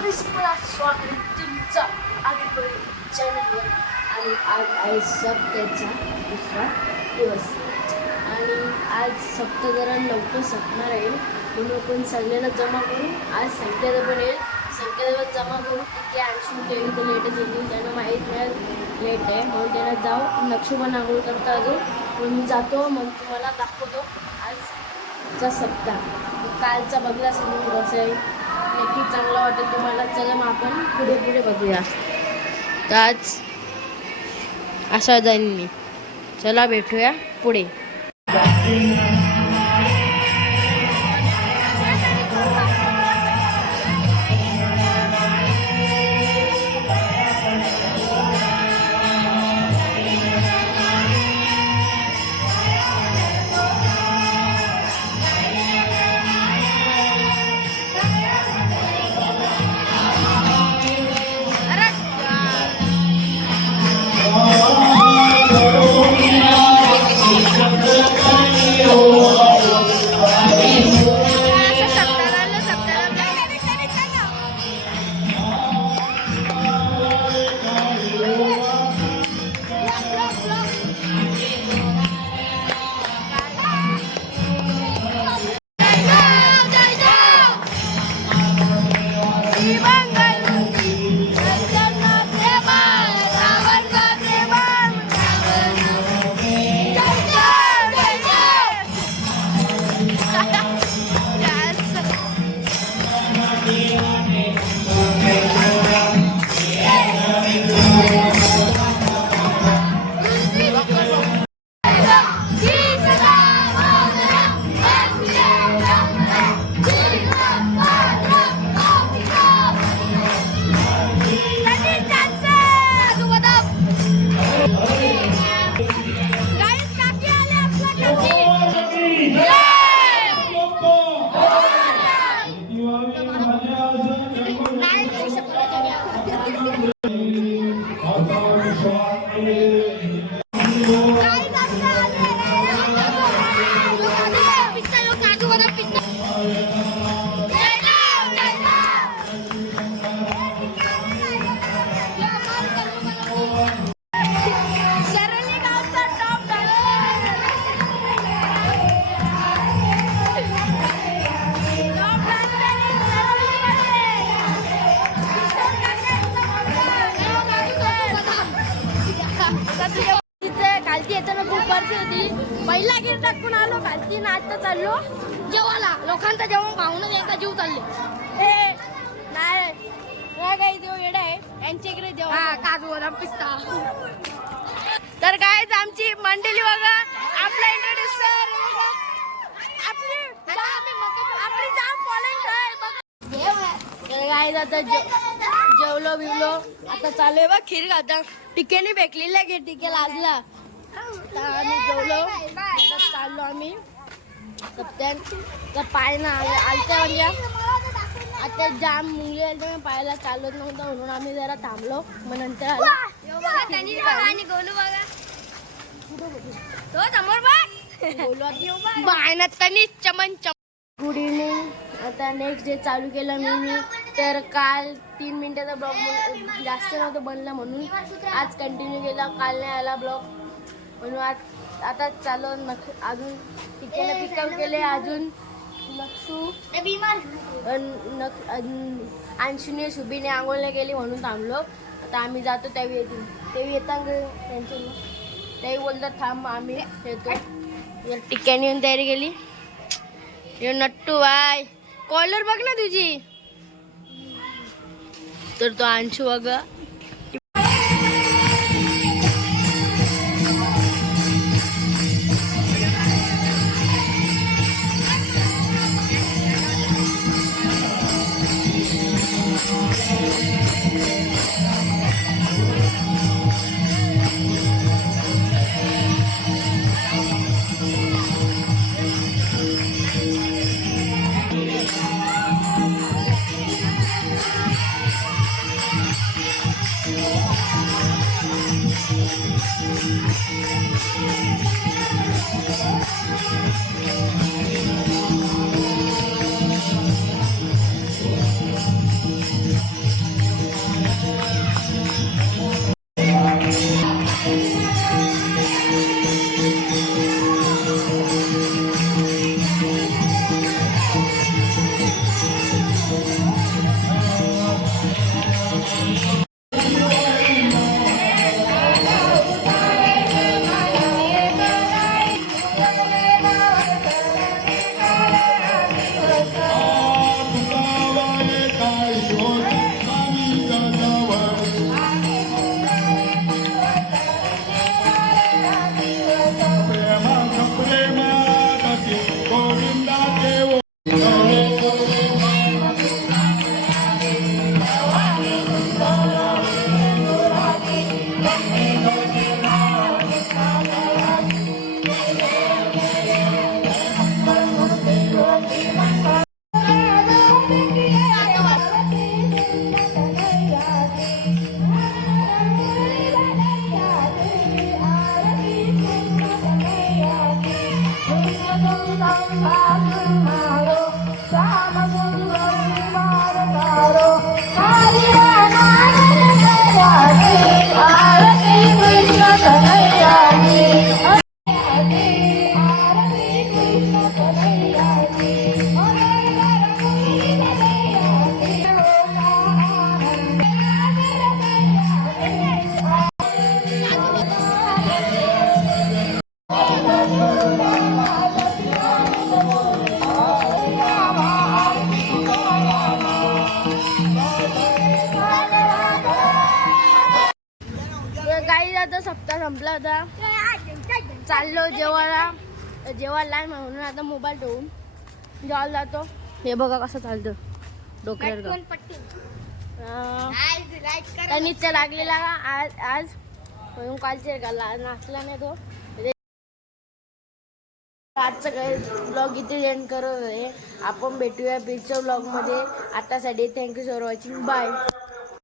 स्वागत तुमचं आगीबळी चॅनलवर. आणि आज आहे सप्त्याचा दुसरा दिवस आणि आज सप्ताह जरा लवकर संपणार आहे म्हणून आपण सगळ्यांना जमा करून आज संख्याला पण येईल. संख्याला जमा करून तिथे आणखी केली तर लेटच येतील. त्यांना माहीत नाही लेट आहे म्हणून त्यांना जाऊ नक्षीपण आंघोळ करता अजून म्हणून मी जातो. मग तुम्हाला दाखवतो आजचा सप्ताह. कालचा बघला समजून कसं आहे नक्की चांगला वाटेल तुम्हाला. चला मग आपण पुढे पुढे बघूया. तर आज अशा जाईन मी. चला भेटूया पुढे. कालची येताना खूप गर्दी होती. पहिला गिर टाकून आलो कालची ना आता चाललो जेवायला. लोकांचा जेवण खाऊनच यांचा जीव चालले. नाही काही देव येडा आहे यांच्या इकडे जेव्हा काजू बदाम पिस्ता. तर काय आमची मंडळी बघा. आपला इंट्रोड्यूसर आपली जाम फॉलोइंग आहे. काय आता जेवलो बिवलो आता चालू आहे बघ खीर खाता. टिकेने फेकलेला आहे की टिके लाजला. आम्ही जेवलो आता चाललो आम्ही सप्त्यात. पाय ना आलत्या म्हणजे आता जाम मुंगली आली पायाला चालत नव्हतं म्हणून आम्ही जरा थांबलो. मग नंतर चमन चम. Good evening. आता नेक्स्ट डे चालू केलं मी. तर काल 3 मिनिटाचा ब्लॉग जास्त नव्हतं बनला म्हणून आज कंटिन्यू केला. काल नाही आला ब्लॉग म्हणून आज आता चालू अजून टिकेला पिकअप केले. अजून अंशुने शुभीने आंघोळला गेली म्हणून थांबलो. आता आम्ही जातो त्यावेळी येतील. तेही येतात त्यांचं तेही बोलतात थांब आम्ही येतो. टिक्क्याने येऊन तयारी केली. नट्टू बाय कॉलर बघ ना तुझी. तर तो अंशू बघा. संपला होता. चाललो जेवायला म्हणून आता मोबाईल ठेवून जेवायला जातो. हे बघा कसं चालतं डोक्यावर. त्यांनीच लागलेला आज म्हणून कालचे नाचला नाही तो. आजचं काही ब्लॉग इथे एंड करत आहे. आपण भेटूया पुढच्या ब्लॉगमध्ये. आतासाठी थँक्यू फॉर वॉचिंग. बाय.